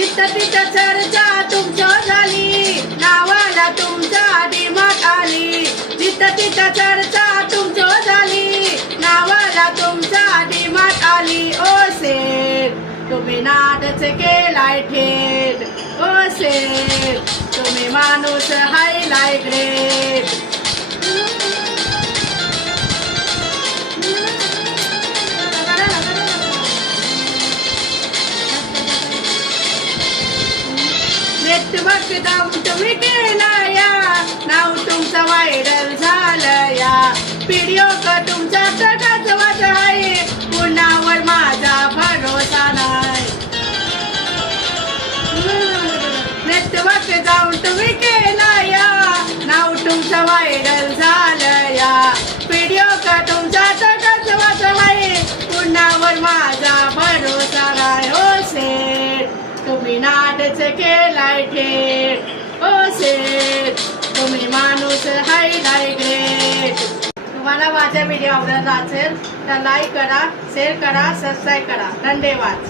जिथं तिथं चर्चा तुमच्या झाली, नावाला तुमच्या डिमांड आली. जिथं तिथं चर्चा तुमच्या झाली, नावाला तुमच्या डिमांड आली. ओ सेठ तुम्ही नादच केलाय थेट. ओ सेठ तुम्ही माणूस हायलाय ग्रेट. नेटवर्क दाम तुम्ही केला या, नाव तुमचं व्हायरल झालं या. व्हिडिओ का तुमच्या सगळ्याच वाच आहे, कुणावर माझा भरोसा नाही. नेटवर्क जाऊन तुम्ही केला या, नाव तुमचं व्हायरल झालं या. व्हिडिओ का तुमच्या सगळ्याच वाच आहे, कुणावर माझा भरोसा नाही. हो सेठ तुम्ही नादच केलाय थेट. ओ सेठ तुम्ही माणूस हायलाय ग्रेट. तुम्हाला माझा व्हिडिओ आवडला असेल तर लाईक करा, शेअर करा, सबस्क्राईब करा. धन्यवाद.